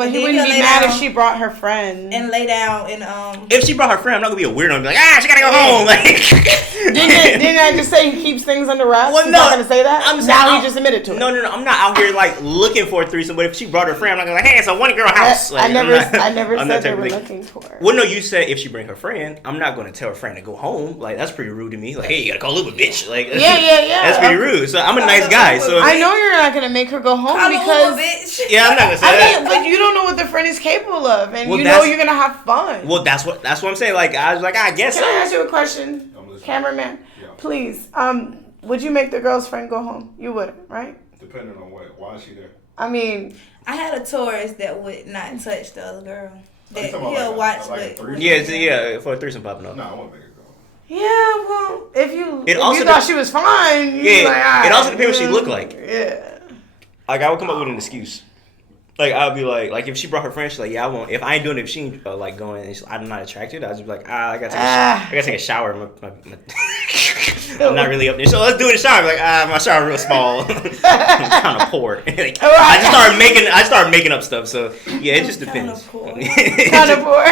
he wouldn't be mad if she brought her friend. And lay down and If she brought her friend, I'm not gonna be a weirdo and be like, she gotta go home. Like didn't I just say he keeps things under wraps? Well, He's not gonna say that? Now he just admitted to it. No, I'm not out here like looking for a threesome, but if she brought her friend, I'm not gonna be like, hey, it's a one girl house. Like, I never said they were looking for her. Well, no, you said if she bring her friend, I'm not gonna tell her friend to go home. Like that's pretty rude to me. Like, hey, you gotta call Uber, bitch. Like yeah. That's pretty rude. So I'm a nice guy. So I know you're not gonna make her go home because yeah, I'm not gonna say that. I mean, but you don't know what the friend is capable of, and you know you're gonna have fun. Well, that's what I'm saying. Like I was like, I guess. Can I ask you a question, cameraman? Yeah. Please, would you make the girl's friend go home? You wouldn't, right? Depending on what. Why is she there? I mean, I had a tourist that would not touch the other girl. That he'll watch the. Yeah, for a threesome popping up. No, I won't make it go. Yeah, well, if you thought she was fine, it also depends what she looked like. Yeah. Like I would come up with an excuse. Like I'll be like if she brought her friend, she's like, yeah, I won't. If I ain't doing it, if she ain't like going, and I'm not attracted, I'll just be like, I gotta take a shower. I'm not really up there, so let's do it in the shower. Like my shower real small, kind of poor. Like, I started making up stuff. So yeah, it just depends. Kind of poor.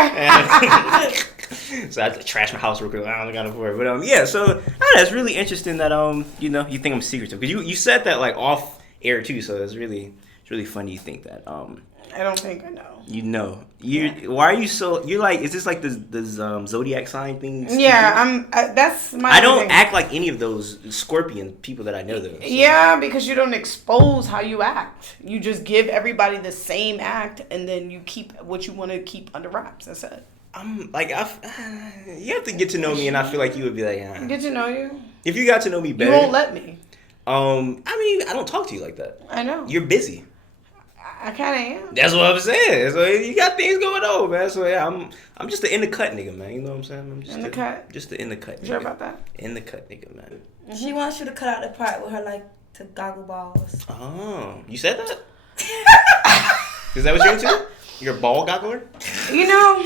So I have to trash my house real quick. I don't got to afford it. But yeah, so it's really interesting that you think I'm secretive because you said that like off air too. So it's really funny you think that. I don't think I know. You know, why are you so? You're like, is this like the zodiac sign thing? Yeah, that's my. I don't act like any of those Scorpion people that I know though. So. Yeah, because you don't expose how you act. You just give everybody the same act, and then you keep what you want to keep under wraps. That's it. I'm like, you have to get to know me, and I feel like you would be like, Get to know you. If you got to know me better, you won't let me. I mean, I don't talk to you like that. I know. You're busy. I kind of am. That's what I'm saying. So you got things going on, man. So yeah, I'm just the in the cut nigga, man. You know what I'm saying? I'm just in the cut. Just the in the cut. Sure about that? In the cut, nigga, man. She wants you to cut out the part with her like to goggle balls. Oh, you said that? Is that what you're into? You're a ball goggler? You know.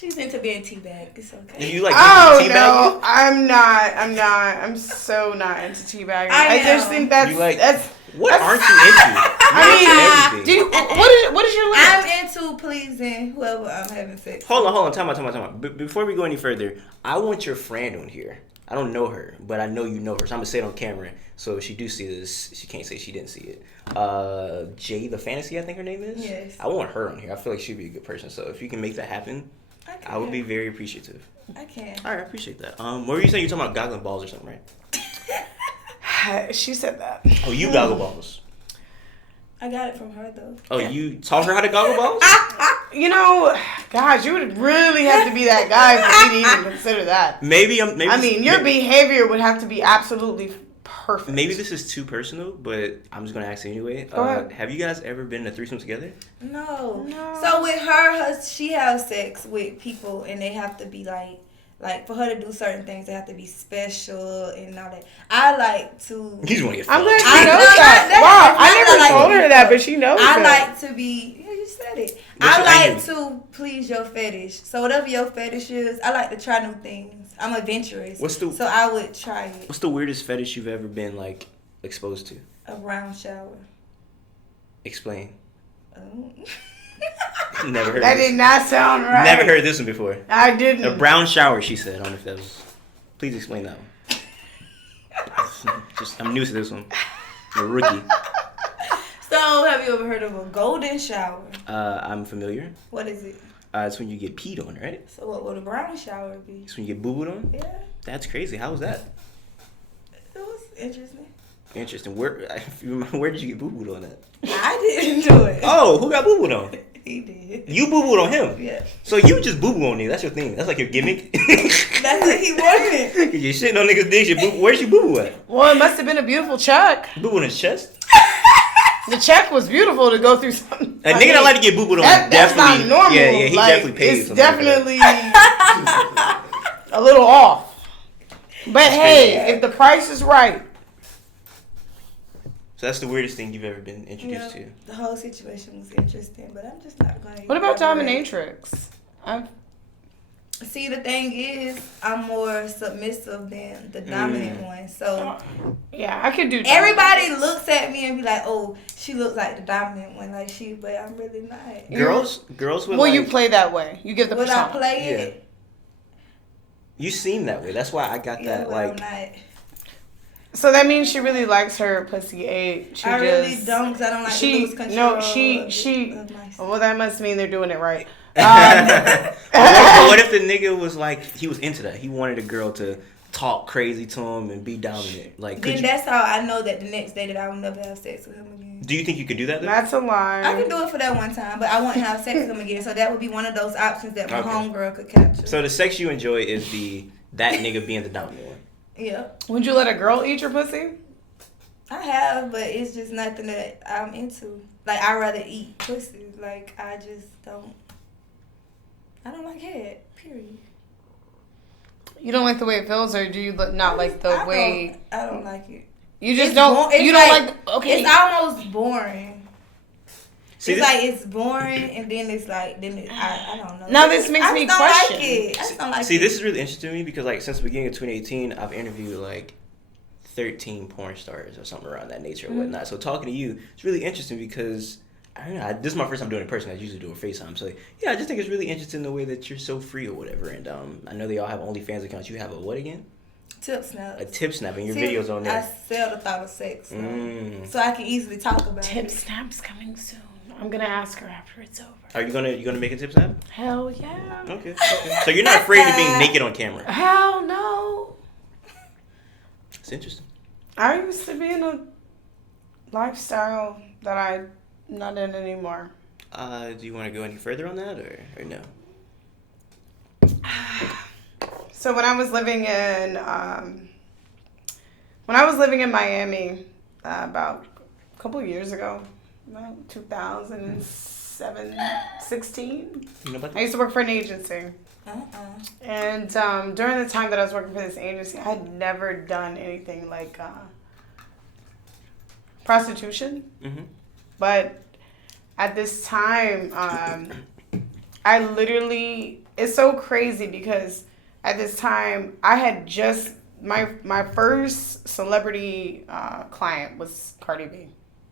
She's into being teabagged. It's okay. You like Oh teabag? no, I'm not. I'm so not into teabagging. I just think that's You like- that's. What that's- aren't you into? I mean, Everything. do you, what is your limit? I'm into pleasing whoever I'm having sex. Hold on. Time out. Before we go any further, I want your friend on here. I don't know her, but I know you know her, so I'm gonna say it on camera. So if she do see this, she can't say she didn't see it. Jay the Fantasy, I think her name is. Yes. I want her on here. I feel like she'd be a good person. So if you can make that happen, I would be very appreciative. I can. All right, I appreciate that. What were you saying? You're talking about goggling balls or something, right? She said that. Oh, you goggle balls. I got it from her though. Oh, you taught her how to goggle balls? You know, gosh, you would really have to be that guy for me to even consider that. Maybe I mean, your behavior would have to be absolutely perfect. Maybe this is too personal, but I'm just gonna ask you anyway. Go ahead. Have you guys ever been in a threesome together? No. No. So with her, she has sex with people, and they have to be like for her to do certain things, they have to be special and all that. I like to. You just want to get I'm glad fucked. she I knows know that. that. Wow, I That's never not told like her that, but she knows I that. like to be. Yeah, you said it. What's your I like angle? to please your fetish. So whatever your fetish is, I like to try new things. I'm adventurous. So I would try it. What's the weirdest fetish you've ever been like exposed to? A round shower. Explain. Oh. Never heard. That this. did not sound right. Never heard this one before. I didn't. A brown shower, she said. I don't know if that was. Please explain that one. I'm new to this one. I'm a rookie. So have you ever heard of a golden shower? I'm familiar. What is it? It's when you get peed on, right? So what would a brown shower be? It's when you get boo-booed on. Yeah, That's crazy. How was that? it was interesting. Interesting. Where did you get boo-booed on that? I didn't do it. Oh, who got boo-booed on? He did. You boo-booed on him. Yeah. So you just boo-boo on niggas. That's your thing. That's like your gimmick. That's what he wanted. You're shitting on niggas' dicks. Where's your boo-boo at? Well, it must have been a beautiful check. Boo-boo in his chest? The check was beautiful to go through something. A nigga that like to get boo-booed on That's not definitely. normal. Yeah, he Like, definitely paid it's something like that. definitely a little off. But hey, if the price is right. So that's the weirdest thing you've ever been introduced to. The whole situation was interesting, but I'm just not going to. What about dominatrix? See, the thing is, I'm more submissive than the dominant one. So Yeah, I could do. everybody looks at me and be like, "Oh, she looks like the dominant one, like she," but I'm really not. Girls with Well, like, you play that way. You give the Would I persona. play Yeah. it? You seem that way. That's why I got Yeah, that but like. I'm not. So that means she really likes her pussy ate. I really don't, because I don't like to lose control. No, she. of myself. Well, that must mean they're doing it right. But what if the nigga was like he was into that? He wanted a girl to talk crazy to him and be dominant. Like, Then that's how I know that the next day that I will never have sex with him again. do you think you could do that? Then? That's a lie. I can do it for that one time, but I won't have sex with him again. So that would be one of those options that my Okay. homegirl could capture. So the sex you enjoy is that nigga being the dominant one. Yeah, Would you let a girl eat your pussy? I have, but it's just nothing that I'm into. Like, I'd rather eat pussy. Like, I just don't. I don't like head, period. You don't like the way it feels, or do you not like the way? I don't like it. You just It's don't. it's You don't like. Okay. It's almost boring. See, It's this- like it's boring, and then it's like I don't know. Now this makes I me just don't question. Like it. I just don't like See, it. this is really interesting to me because like since the beginning of 2018, I've interviewed like 13 porn stars or something around that nature or whatnot. So talking to you, it's really interesting because I don't know. This is my first time doing it in person. I usually do a FaceTime. So yeah, I just think it's really interesting the way that you're so free or whatever. And I know they all have OnlyFans accounts. You have a what again? Tip snap. A tip snap, and your See, videos on I there. sell the thought of sex, Mm. so I can easily talk about Tip it. snap's coming soon. I'm gonna ask her after it's over. Are you gonna make a tip snap? Hell yeah. Okay. So you're not afraid of being naked on camera. Hell no. It's interesting. I used to be in a lifestyle that I'm not in anymore. Do you want to go any further on that or no? So when I was living in Miami about a couple of years ago, about 2007, 16, You know about I that? used to work for an agency. And during the time that I was working for this agency, I had never done anything like prostitution. Mm-hmm. But at this time, I literally, it's so crazy because at this time I had just my first celebrity client was Cardi B.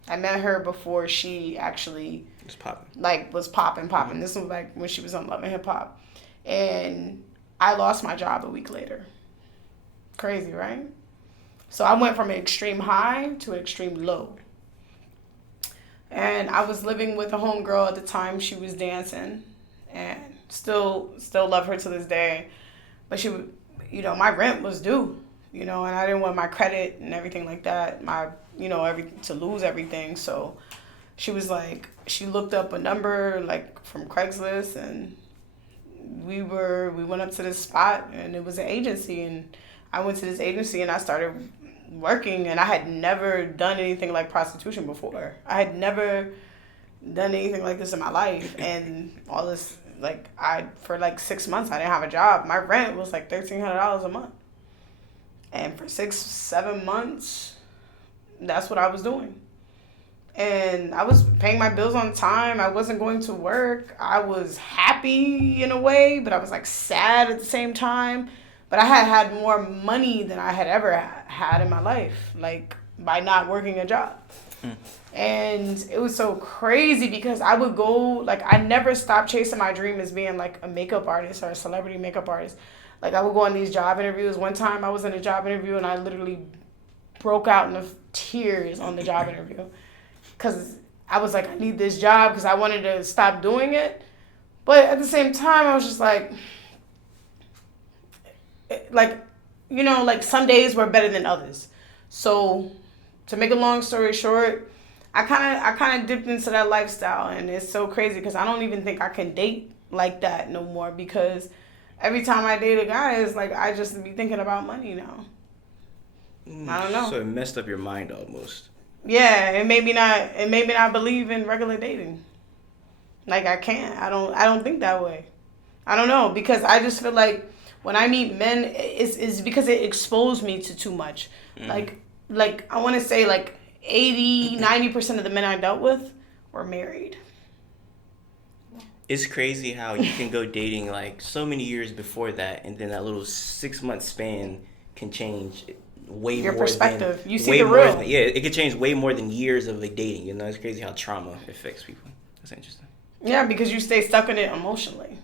I met her before she actually It's popping. was popping. Mm-hmm. This was like when she was on Love and Hip Hop, and I lost my job a week later. Crazy, right? So I went from an extreme high to an extreme low. And I was living with a homegirl at the time. She was dancing, and still love her to this day. But she would, my rent was due, and I didn't want my credit and everything like that. To lose everything. So she was like, she looked up a number like from Craigslist, and we went up to this spot, and it was an agency, and I went to this agency and I started working, and I had never done anything like prostitution before. I had never done anything like this in my life, and all this, for 6 months I didn't have a job. My rent was like $1,300 a month, and for 6-7 months that's what I was doing. And I was paying my bills on time. I wasn't going to work. I was happy in a way, but I was sad at the same time. But I had more money than I had ever had in my life, by not working a job. And it was so crazy because I would go, I never stopped chasing my dream as being a makeup artist or a celebrity makeup artist. I would go on these job interviews. One time I was in a job interview and I literally broke out into tears on the job interview. Because I was I need this job because I wanted to stop doing it. But at the same time, I was just some days were better than others. So to make a long story short, I kind of dipped into that lifestyle, and it's so crazy because I don't even think I can date like that no more, because every time I date a guy, it's I just be thinking about money now. I don't know. So it messed up your mind almost. Yeah, it made me not believe in regular dating. I can't. I don't think that way. I don't know, because I just feel when I meet men, it's because it exposed me to too much. I want to say 80-90% of the men I dealt with were married. It's crazy how you can go dating so many years before that, and then that little 6-month span can change way your more perspective. Than, you see the real. It could change way more than years of dating. It's crazy how trauma affects people. That's interesting. Yeah, because you stay stuck in it emotionally.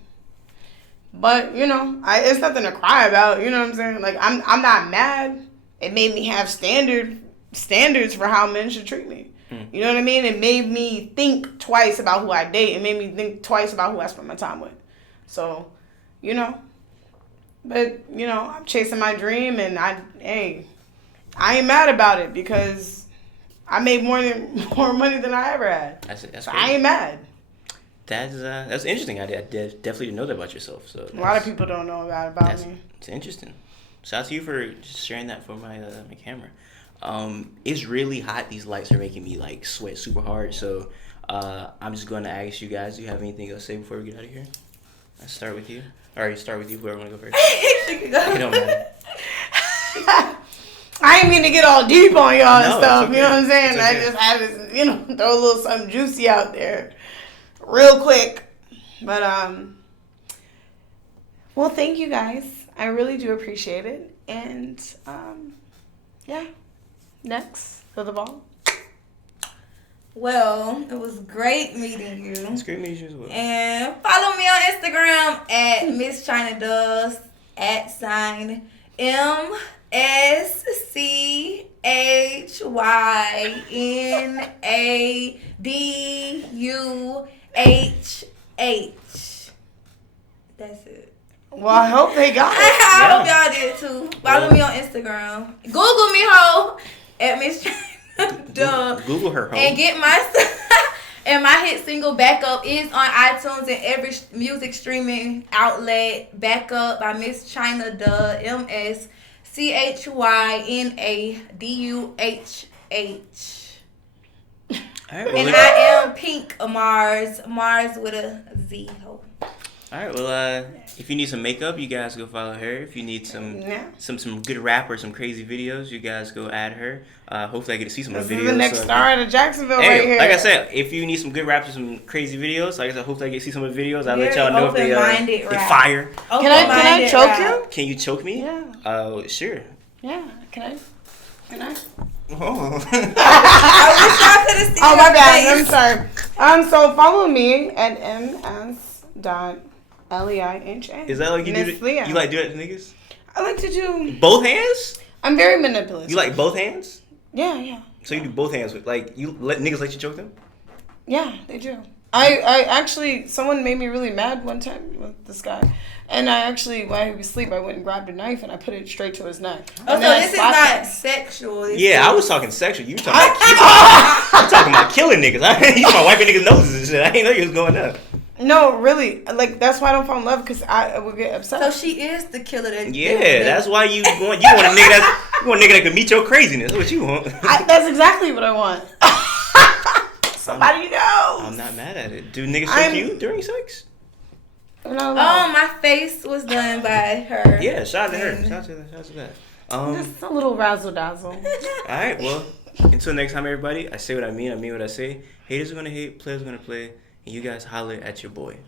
But it's nothing to cry about. You know what I'm saying? I'm not mad. It made me have standards for how men should treat me. You know what I mean? It made me think twice about who I date. It made me think twice about who I spend my time with. So, but I'm chasing my dream, and I ain't mad about it because I made more money than I ever had. That's so I ain't mad. That's interesting. I definitely didn't know that about yourself. So a lot of people don't know about me. It's interesting. Shout out to you for just sharing that for my camera. It's really hot. These lights are making me sweat super hard. So I'm just going to ask you guys, do you have anything else to say before we get out of here? I'll start with you. Or you start with you, whoever want to go first. It don't matter. I ain't mean to get all deep on y'all and stuff. Okay. You know what I'm saying? Okay. I just had to, throw a little something juicy out there real quick. But, well, thank you guys. I really do appreciate it. And, yeah. Next for the ball. Well, it was great meeting you. It's great meeting you as well. And follow me on Instagram at Miss China Does @MSCHYNADUHH. That's it. Well, I hope they got it. I hope y'all did too. Follow me on Instagram. Google me, ho, at Miss China. Google her, ho. And get my and my hit single "Backup" is on iTunes and every music streaming outlet. "Backup" by Miss China MSCHYNADUHH. All right, And I am Pink Mars with a Z. Ho. All All right. Well, if you need some makeup, you guys go follow her. If you need some Yeah. some good rap or some crazy videos, you guys go add her. Hopefully, I get to see some of This the is videos. the next star out of Jacksonville Hey, right here. like I said, if you need some good raps or some crazy videos, like I said, hopefully I get to see some of the videos. I'll let Very y'all know if open-minded they rap. fire. Can I choke you? Can you choke me? Yeah. Sure. Yeah. Can I? Oh. I wish I could have seen Oh my your bad. I'm face. sorry. So follow me at ms.leiha. Is that like you do? Miss Leah. You like do that to niggas? I like to do. Both hands? I'm very manipulative. You like both hands? Yeah. So you do both hands with like you let niggas let you choke them? Yeah, they do. I actually, someone made me really mad one time with this guy. And I actually, while he was asleep, I went and grabbed a knife and I put it straight to his neck. Oh, And so then I this is slapped not him. sexual. This Yeah, is- I was talking sexual. You talking you talking about killing niggas. You talking about wiping niggas' noses and shit. I didn't know you was going up. No, really. Like, that's why I don't fall in love, because I would get upset. So she is the killer that. Yeah, that's why you want a nigga that can meet your craziness. That's what you want. That's exactly what I want. Somebody knows. I'm not mad at it. Do niggas choke you during sex? No. Oh, my face was done by her. Yeah, shout out to her. Shout out to that. Just a little razzle dazzle. Alright, well, until next time, everybody, I say what I mean what I say. Haters are gonna hate, players are gonna play, and you guys holler at your boy.